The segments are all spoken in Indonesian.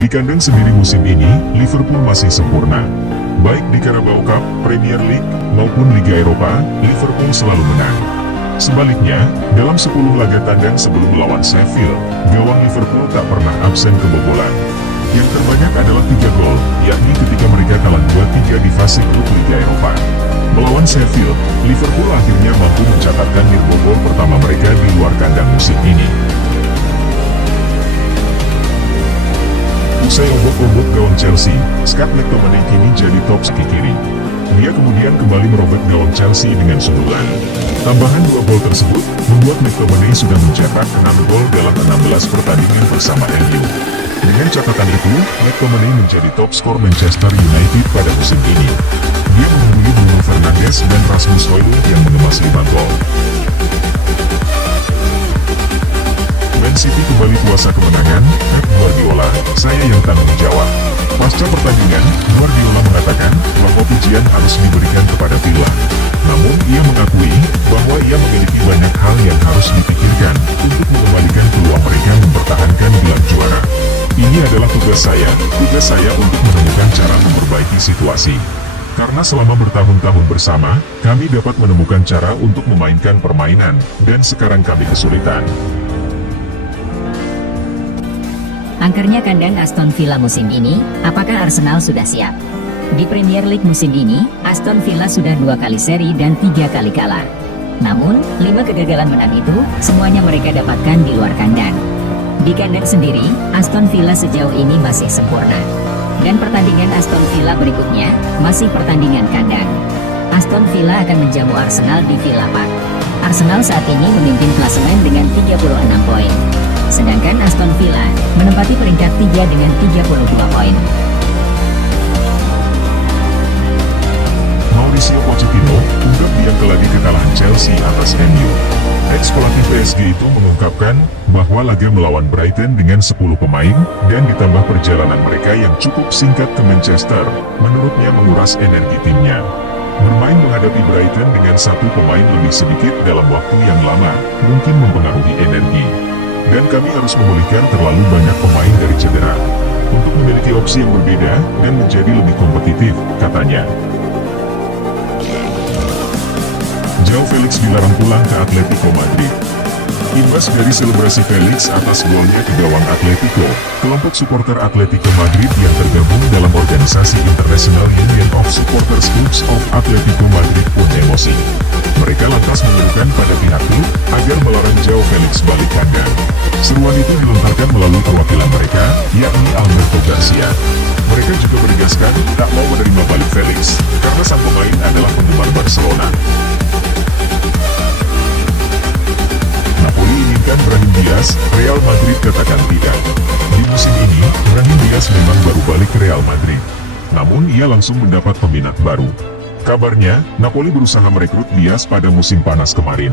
Di kandang sendiri musim ini, Liverpool masih sempurna. Baik di Carabao Cup, Premier League, maupun Liga Eropa, Liverpool selalu menang. Sebaliknya, dalam 10 laga tandang sebelum melawan Sheffield, gawang Liverpool tak pernah absen kebobolan. Yang terbanyak adalah 3 gol, yakni ketika mereka kalah 2-3 di fase grup Liga Eropa. Melawan Sheffield, Liverpool akhirnya mampu mencatatkan gol pertama mereka di luar kandang musim ini. Usai obok-obok gawang Chelsea, Scott McTominay kini jadi top ski kiri. Dia kemudian kembali merobek gawang Chelsea dengan sundulan. Tambahan 2 gol tersebut, membuat McTominay sudah mencetak 6 gol dalam 16 pertandingan bersama MU. Dengan catatan itu, McTominay menjadi top skor Manchester United pada musim ini. Dia mengungguli Bruno Fernandes dan Rasmus Højlund yang mengemas 5 gol. Man City kembali kuasa kemenangan, Pep Guardiola, saya yang tanggung jawab. Pasca pertandingan, Guardiola mengatakan bahwa pujian harus diberikan kepada Villa. Namun, ia mengakui bahwa ia memiliki banyak hal yang harus dipikirkan untuk mengembalikan peluang mereka mempertahankan gelar juara. Ini adalah tugas saya untuk menemukan cara memperbaiki situasi. Karena selama bertahun-tahun bersama, kami dapat menemukan cara untuk memainkan permainan, dan sekarang kami kesulitan. Angkernya kandang Aston Villa musim ini, apakah Arsenal sudah siap? Di Premier League musim ini, Aston Villa sudah 2 kali seri dan 3 kali kalah. Namun, 5 kegagalan menang itu, semuanya mereka dapatkan di luar kandang. Di kandang sendiri, Aston Villa sejauh ini masih sempurna. Dan pertandingan Aston Villa berikutnya, masih pertandingan kandang. Aston Villa akan menjamu Arsenal di Villa Park. Arsenal saat ini memimpin klasemen dengan 36 poin. Sedangkan Aston Villa menempati peringkat 3 dengan 32 poin. Mauricio Pochettino ungkap dia keladi kekalahan Chelsea atas MU. Ex-pelatih PSG itu mengungkapkan bahwa laga melawan Brighton dengan 10 pemain dan ditambah perjalanan mereka yang cukup singkat ke Manchester, menurutnya menguras energi timnya. Bermain menghadapi Brighton dengan 1 pemain lebih sedikit dalam waktu yang lama, mungkin mempengaruhi energi. Dan kami harus memulihkan terlalu banyak pemain dari cedera, untuk memiliki opsi yang berbeda dan menjadi lebih kompetitif, katanya. Joao Felix dilarang pulang ke Atletico Madrid. Imbas dari selebrasi Felix atas golnya ke gawang Atletico, kelompok supporter Atletico Madrid yang tergabung dalam organisasi International Union of Supporters Clubs of Atletico Madrid pun emosi. Mereka lantas menyerukan pada pihak klub agar melarang Joao Felix balik kandang. Seruan itu dilontarkan melalui perwakilan mereka, yakni Alberto Garcia. Mereka juga menegaskan tak mau menerima balik Felix, karena sang pemain adalah penggemar Barcelona. Napoli inginkan Brahim Diaz, Real Madrid katakan tidak. Di musim ini, Brahim Diaz memang baru balik ke Real Madrid. Namun ia langsung mendapat peminat baru. Kabarnya, Napoli berusaha merekrut Diaz pada musim panas kemarin.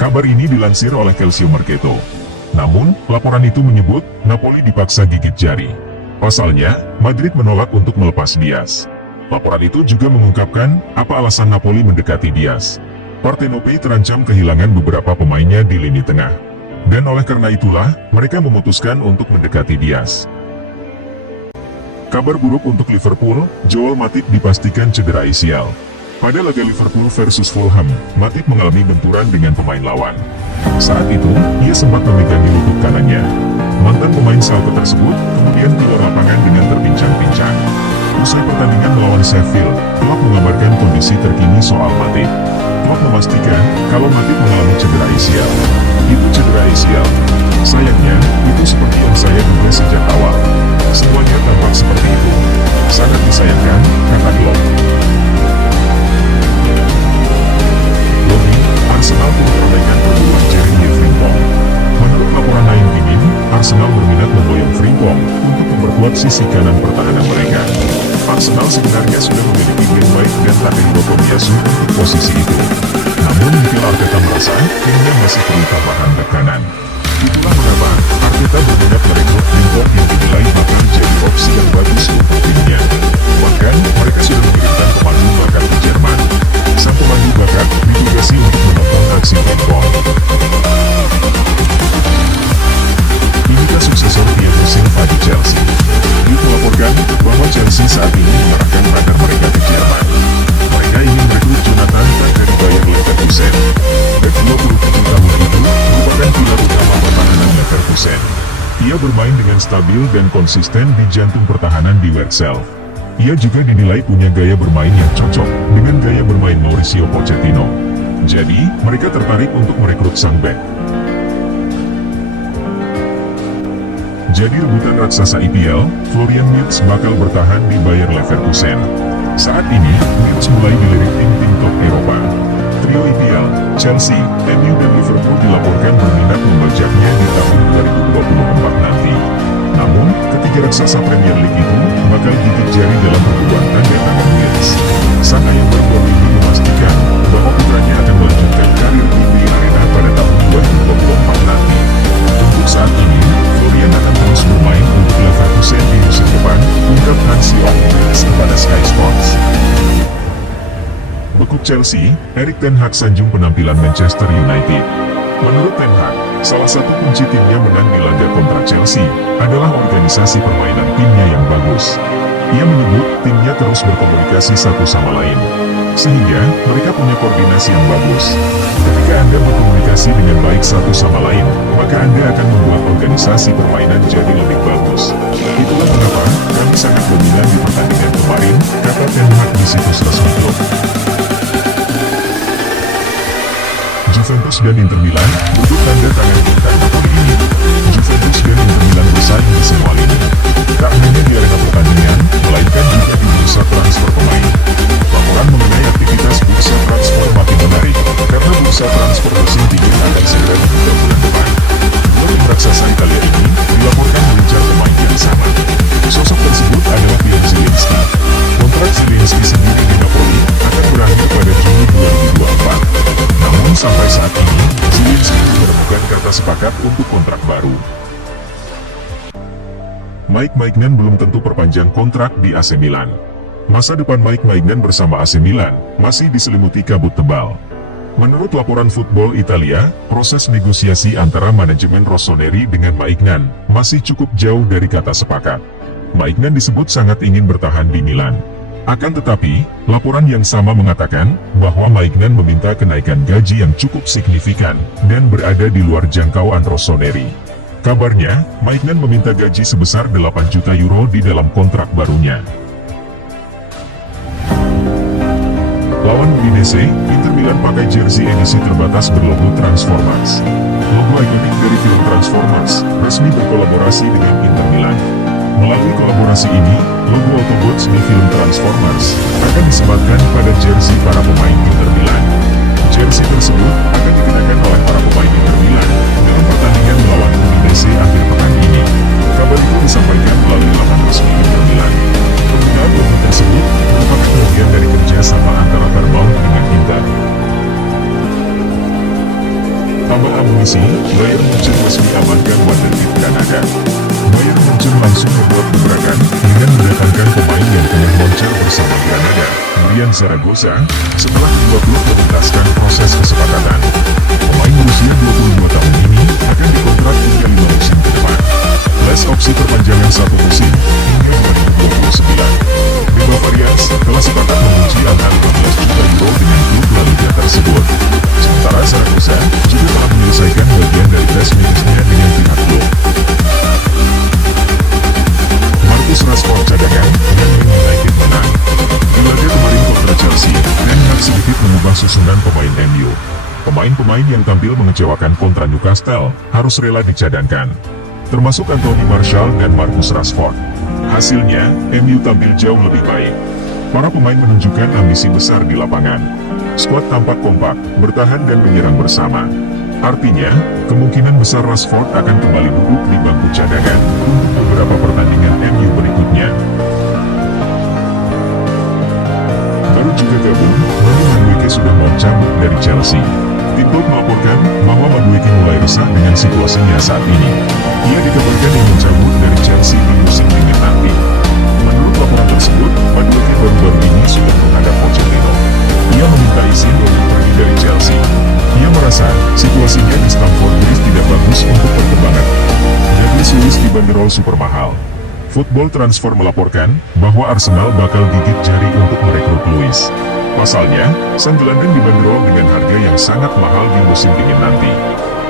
Kabar ini dilansir oleh Calcio Mercato. Namun, laporan itu menyebut, Napoli dipaksa gigit jari. Pasalnya, Madrid menolak untuk melepas Diaz. Laporan itu juga mengungkapkan, apa alasan Napoli mendekati Diaz. Partenope terancam kehilangan beberapa pemainnya di lini tengah. Dan oleh karena itulah, mereka memutuskan untuk mendekati Diaz. Kabar buruk untuk Liverpool, Joel Matip dipastikan cedera ACL. Pada laga Liverpool versus Fulham, Matip mengalami benturan dengan pemain lawan. Saat itu, ia sempat memegangi lutut kanannya. Mantan pemain Schalke tersebut kemudian keluar lapangan dengan terpincang-pincang. Usai pertandingan melawan Sheffield, Klopp mengabarkan kondisi terkini soal Matip. Klopp memastikan kalau Matip mengalami cedera ACL. Itu cedera ACL. Sayangnya, itu seperti yang saya duga sejak awal. Semuanya tampak seperti itu. Sangat disayangkan, kata Klopp. Arsenal pun meramaikan perburuan Jeremy Frimpong. Menurut laporan lain Bimin, Arsenal berminat memboyong Frimpong untuk memperkuat sisi kanan pertahanan mereka. Arsenal sebenarnya sudah memiliki Glenn White dan Takehiro Tomiyasu untuk posisi itu. Namun Mikel Arteta merasa timnya masih perlu tambahan bek kanan. Itulah mengapa Arteta berminat merekrut Frimpong yang dinilai bakal jadi opsi yang bagus untuk timnya. Bahkan mereka sudah mengirimkan pemandu bakat ke Jerman. Sang pemandu bakat ditugasi untuk menonton aksi Frimpong. Inikah suksesor Thiago Silva di Chelsea? stabil dan konsisten di jantung pertahanan di Wexel. Ia juga dinilai punya gaya bermain yang cocok dengan gaya bermain Mauricio Pochettino. Jadi, mereka tertarik untuk merekrut sang bek. Jadi rebutan raksasa IPL, Florian Wirtz bakal bertahan di Bayer Leverkusen. Saat ini, Wirtz mulai dilirik tim-tim top Eropa. Trio IPL, Chelsea, MU dan Liverpool dilaporkan berminat membajaknya di tahun 2024 nanti. Namun, ketiga raksasa Premier League itu bakal gigit jari dalam perburuan tanda tangan Wirtz. Sang ayah baru ini memastikan bahwa putranya akan melanjutkan karir di Arena pada tahun 2024 nanti. Untuk saat ini, Florian akan terus bermain untuk Leverkusen di musim depan, ungkap Hans-Joachim Wirtz kepada Sky Sports. Bekuk Chelsea, Erik ten Hag sanjung penampilan Manchester United. Menurut ten Hag, salah satu kunci timnya menang di laga kontra Chelsea adalah organisasi permainan timnya yang bagus. Ia menyebut timnya terus berkomunikasi satu sama lain, sehingga mereka punya koordinasi yang bagus. Ketika Anda berkomunikasi dengan baik satu sama lain, maka Anda akan membuat organisasi permainan jadi lebih bagus. Itulah kenapa kami sangat dominan di pertandingan kemarin, kata ten Hag di situs resmi klub. Juventus dan Inter Milan butuh tanda tangan kontrak tahun ini. Juventus dan Inter Milan bersaing di semua lini, tak hanya di arena pertandingan, melainkan juga di bursa transfer pemain. Laporan mengenai aktivitas bursa transfer makin menarik, karena bursa transfer musim dingin akan segera dibuka bulan depan. Dua tim raksasa Italia ini dilaporkan mengejar pemain yang sama. Sosok tersebut adalah Piero Zielinski. Kontrak Zielinski sendiri di Napoli akan berakhir pada Juni 2024. Namun sampai saat ini, Zielinski belum menemukan kata sepakat untuk kontrak baru. Mike Maignan belum tentu perpanjang kontrak di AC Milan. Masa depan Mike Maignan bersama AC Milan masih diselimuti kabut tebal. Menurut laporan Football Italia, proses negosiasi antara manajemen Rossoneri dengan Maignan masih cukup jauh dari kata sepakat. Maignan disebut sangat ingin bertahan di Milan. Akan tetapi, laporan yang sama mengatakan bahwa Maignan meminta kenaikan gaji yang cukup signifikan dan berada di luar jangkauan Rossoneri. Kabarnya, Maignan meminta gaji sebesar 8 juta euro di dalam kontrak barunya. Lawan Udinese, Inter Milan pakai jersey edisi terbatas berlogo Transformers. Logo ikonik dari film Transformers resmi berkolaborasi dengan Inter Milan. Melalui kolaborasi ini, logo Autobots di film Transformers akan disematkan pada jersey para pemain Inter Milan. Jersey tersebut akan dikenakan oleh para pemain Inter Milan dalam pertandingan melawan Udinese akhir pekan ini. Kabar itu disampaikan melalui laman resmi Inter Milan. Penggunaan logo tersebut merupakan bagian dari kerjasama antara Paramount dengan Inter. Tambah amunisi, Bayern Munchen resmi amankan wonderkid Kanada. Bayern Munchen langsung membuat gebrakan dengan mendatangkan pemain yang tengah moncer bersama Granada, Brian Zaragoza, setelah kedua klub menuntaskan proses kesepakatan. Pemain berusia 22 tahun ini akan dikontrak hingga 5 musim ke depan, plus opsi perpanjangan 1 musim hingga 2029. The Bavarians telah sepakat mengunci angka 15 juta euro dengan klub La Liga tersebut. Sementara Zaragoza juga telah menyelesaikan bagian dari tes medisnya dengan pihak klub. Marcus Rashford cadangan dan Man United menang. Di laga kemarin kontra Chelsea, Ten Hag sedikit mengubah susunan pemain MU. Pemain-pemain yang tampil mengecewakan kontra Newcastle harus rela dicadangkan, termasuk Anthony Martial dan Marcus Rashford. Hasilnya, MU tampil jauh lebih baik. Para pemain menunjukkan ambisi besar di lapangan. Skuad tampak kompak, bertahan dan menyerang bersama. Artinya, kemungkinan besar Rashford akan kembali duduk di bangku cadangan untuk beberapa pertandingan MU berikutnya. Baru juga gabung, Manu Madueke sudah mau cabut dari Chelsea. Tim Top melaporkan bahwa Madueke mulai resah dengan situasinya saat ini. Ia dikabarkan ingin cabut dari Chelsea di musim dingin nanti. Menurut laporan tersebut, Madueke baru-baru ini sudah menghadap Pochettino. Ia meminta izin untuk pergi dari Chelsea. Ia merasa situasinya di Stamford Bridge tidak bagus untuk perkembangan. Douglas Luiz dibanderol super mahal. Football Transfer melaporkan bahwa Arsenal bakal gigit jari untuk merekrut Luiz. Pasalnya, sang gelandang dibanderol dengan harga yang sangat mahal di musim dingin nanti.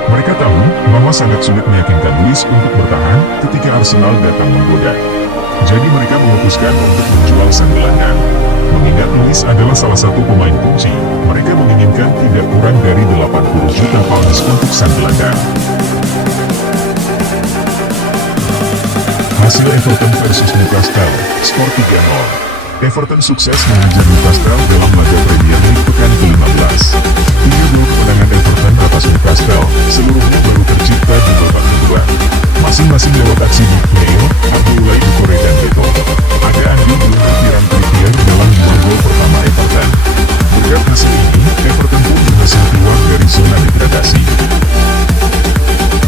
Mereka tahu bahwa sangat sulit meyakinkan Luis untuk bertahan ketika Arsenal datang menggoda. Jadi mereka memutuskan untuk menjual sang gelandang. Mengingat Luis adalah salah satu pemain kunci, mereka menginginkan tidak kurang dari 80 juta pounds untuk sang gelandang. Hasil Everton versus Newcastle, skor 3-0. Everton sukses mengejar Newcastle dalam laga Premier League pekan ke-15. 3 gol kemenangan Everton atas Newcastle, seluruhnya baru tercipta di babak kedua. Masing-masing lewat aksi Luke Mayo, Abdoulaye Doucouré dan Beto. Ada andil belum terkiran Trippier dalam 2 gol pertama Everton. Berkat hasil ini, Everton pun berhasil keluar dari zona degradasi.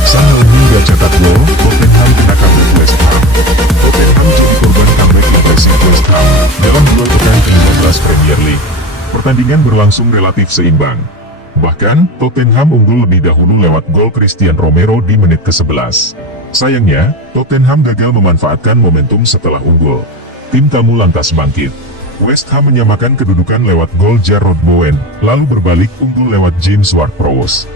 Sang hingga cetak gol, Tottenham kena comeback West Ham. Tottenham jadi korban comeback impresif West Ham dalam 2 pekan ke-15 Premier League. Pertandingan berlangsung relatif seimbang. Bahkan, Tottenham unggul lebih dahulu lewat gol Christian Romero di menit ke-11. Sayangnya, Tottenham gagal memanfaatkan momentum setelah unggul. Tim tamu lantas bangkit. West Ham menyamakan kedudukan lewat gol Jarrod Bowen, lalu berbalik unggul lewat James Ward-Prowse.